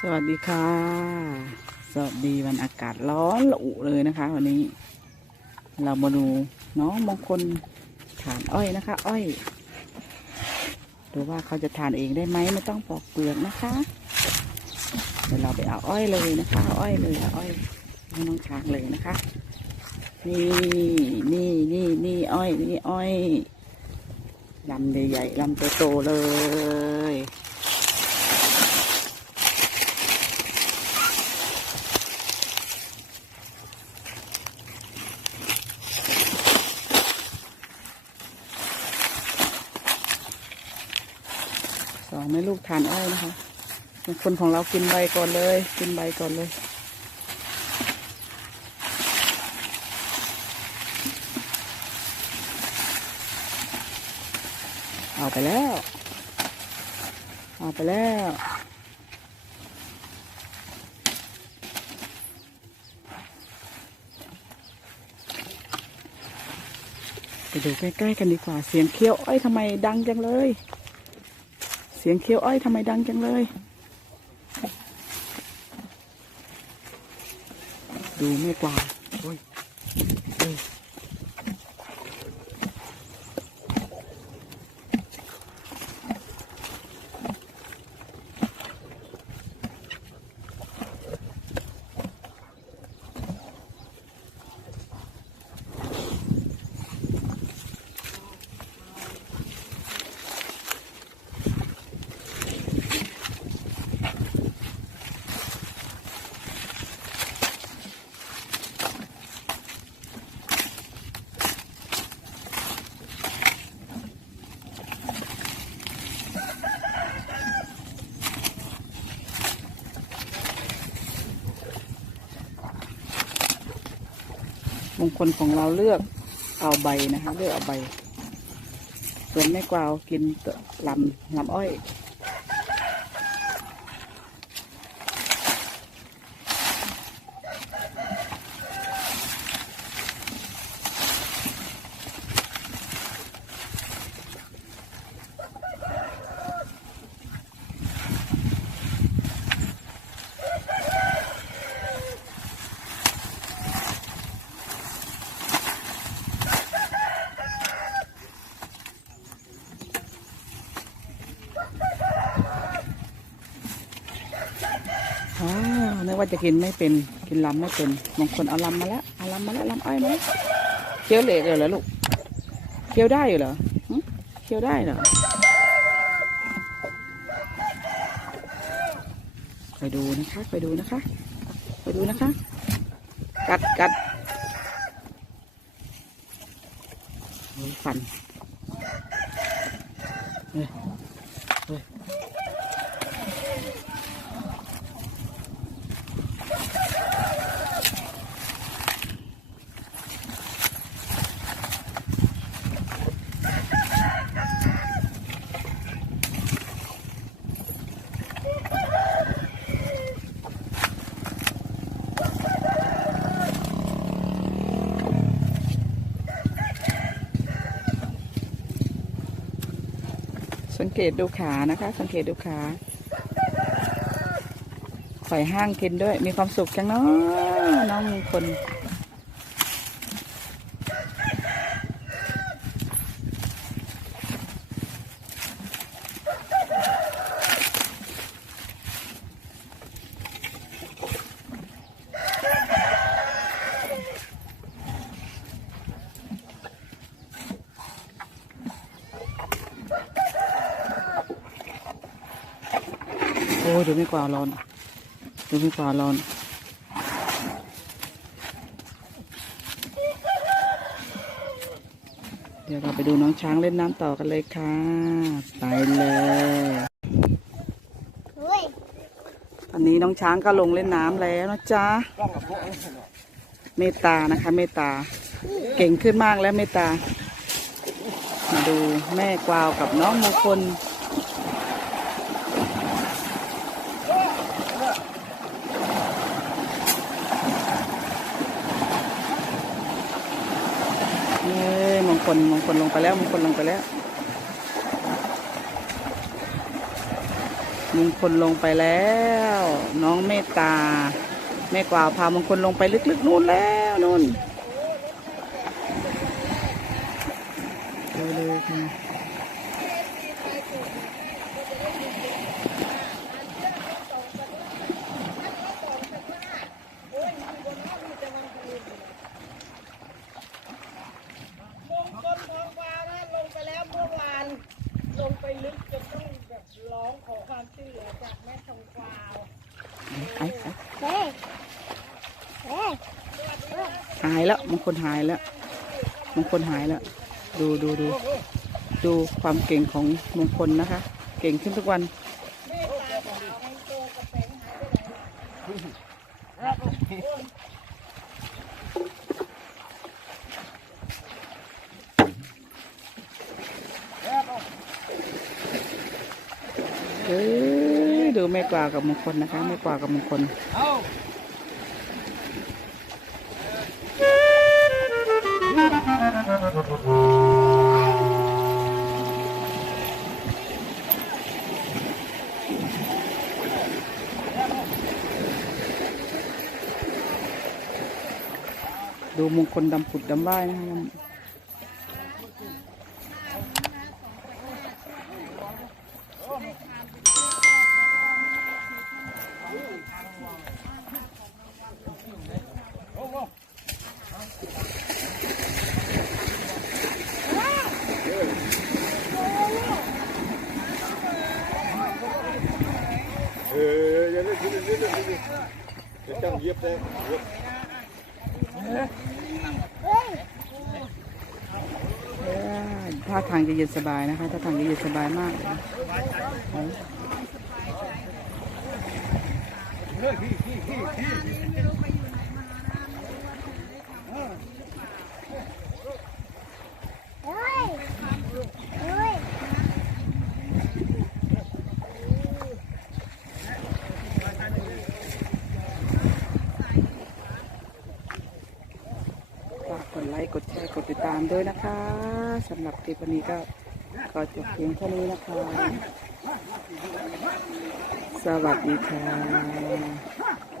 สวัสดีค่ะ สวัสดีวันอากาศร้อนระอุเลยนะคะ วันนี้ เรามาดูน้องมงคลทานอ้อยนะคะ อ้อยดูว่าเขาจะทานเองได้ไหมไม่ต้องปอกเปลือกนะคะเดี๋ยวเราไปเอาอ้อยเลยนะคะอาอ้อยเลยเอาอ้อยให้น้องช้างเลยนะคะ นี่นี่นี่นี่อ้อยนี่อ้อยลำใหญ่ๆลำโตๆเลย องแม่ลูกทานอ้อยนะคะคนของเรากินใบก่อนเลย กินใบก่อนเลยเอาไปแล้ว เอาไปแล้ว ไปดูใกล้ ๆ กันดีกว่า เสียงเคี้ยวอ้ยทำไมดังจังเลย สียงเคี้ยวอ้อยทำไมดังจังเลย ดูไม่กว่า งคลของเราเลือกเอาใบนะคะ เลือกเอาใบส่วนแม่กวาวกินลำลำอ้อย อ๋อนึก ว่าจะกินไม่เป็นกินลำไม่เป็นบางคนเอาลำมาแล้วเอาลำมาแล้วลำอ้อยมาแล้วเคี้ยวเล็กเลยเหรอลูกเคี้ยวได้อยู่เหรอเคี้ยวได้เหรอไปดูนะคะไปดูนะคะ ไปดูนะคะ กัดกัดฟัน เกตดูขานะคะ สังเกตดูขาไข่ห้างกินด้วย มีความสุขจังเนาะน้องมงคล ดูไม่กว่าร้อน ดูไม่กว่าร้อน เดี๋ยวเราไปดูน้องช้างเล่นน้ำต่อกันเลยค่ะไปเลยเฮ้ยตอนนี้น้องช้างก็ลงเล่นน้ำแล้วนะจ๊ะ เมตานะคะ เมตตาเก่งขึ้นมากแล้วเมตตา มาดูแม่กวาวกับน้องมงคลเอ้ยมง คลมงคลลงไปแล้วมงคลลงไปแล้วมงคลลงไปแล้ว น้องเมตตาแม่กวาวพามงคลลงไปลึกๆนู่นแล้วนู่นเร็วๆค่ะ มงคลทองฟ้านะลงไปแล้วเมื่อวาน ลงไปลึกจนต้องแบบร้องขอความช่วยเหลือจากแม่ทองฟ้า ไอ้ไอ้เฮ้ยเฮ้ยหายแล้วมงคลหายแล้วมงคลหายแล้ว ดูดูดูดูความเก่งของมงคลนะคะ เก่งขึ้นทุกวัน ดูแม่กวากับมงคลนะคะแม่กวากับมงคลดูมงคลดำผุดดำว่ายนะคะ ออย่าเล่นอย่าเล่นอย่าเล่นอย่าจังเย็บเลยเย็บเอ้ยท่าทางจะเย็นสบายนะคะท่าทางจะเย็นสบายมากเลย เฮ้ยเฮ้ย ฝากกดไลค์ กดแชร์กดติดตามด้วยนะคะสำหรับคลิปวันนี้ก็ขอจบเพียงเท่านี้นะคะ สวัสดีค่ะ